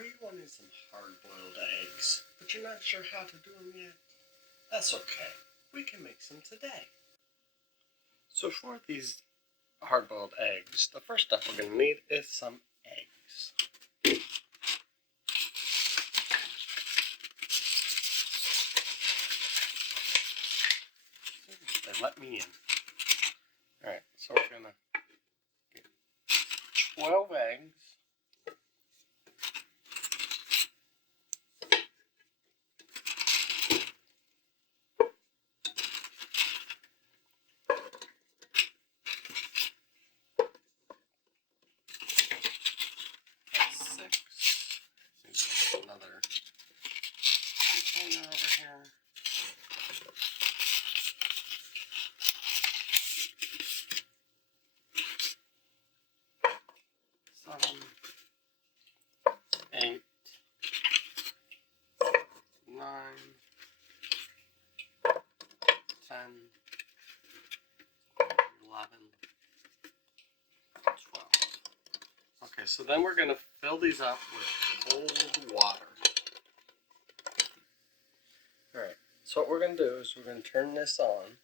Are you wanting some hard-boiled eggs, but you're not sure how to do them yet? That's okay. We can make some today. So for these hard-boiled eggs, the first stuff we're going to need is some eggs. They let me in. Alright, so we're going to get 12 eggs. Another container over here. 7, 8, 9, 10, 11, 12. Okay, so then we're going to fill these up with cold water. Alright, so what we're going to do is we're going to turn this on.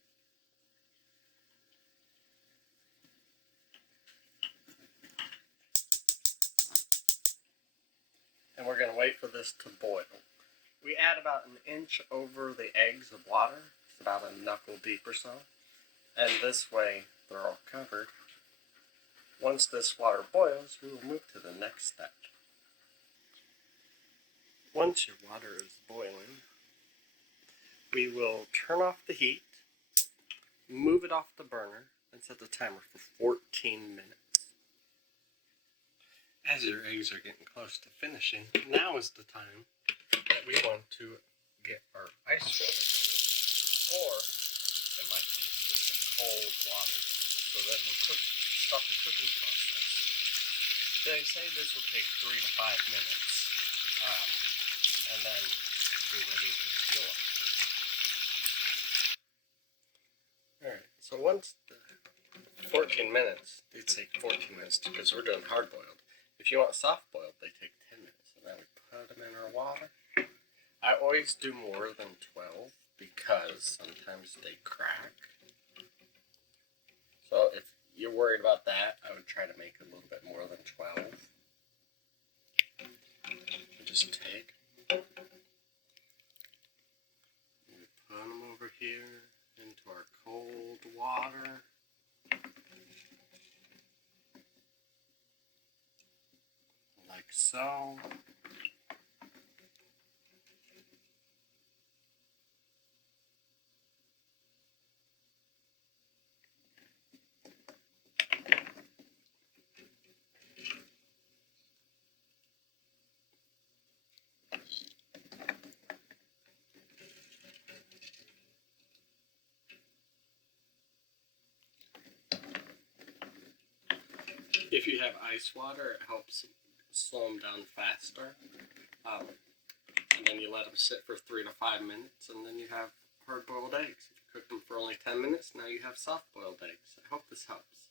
And we're going to wait for this to boil. We add about an inch over the eggs of water. It's about a knuckle deep or so. And this way they're all covered. Once this water boils, we will move to the next step. Once your water is boiling, we will turn off the heat, move it off the burner, and set the timer for 14 minutes. As your eggs are getting close to finishing, now is the time that we want to get our ice water going. Or, in my case, just some cold water, so that will start the cooking process. They say this will take 3 to 5 minutes, and then be ready to peel up. Alright, so once the 14 minutes, these take 14 minutes because we're doing hard boiled. If you want soft boiled, they take 10 minutes. And then we put them in our water. I always do more than 12 because sometimes they crack. So if you're worried about that, I would try to make a little bit more than 12. Just take, put them over here into our cold water. Like so. If you have ice water, it helps slow them down faster. And then you let them sit for 3 to 5 minutes, and then you have hard-boiled eggs. If you cook them for only 10 minutes, now you have soft-boiled eggs. I hope this helps.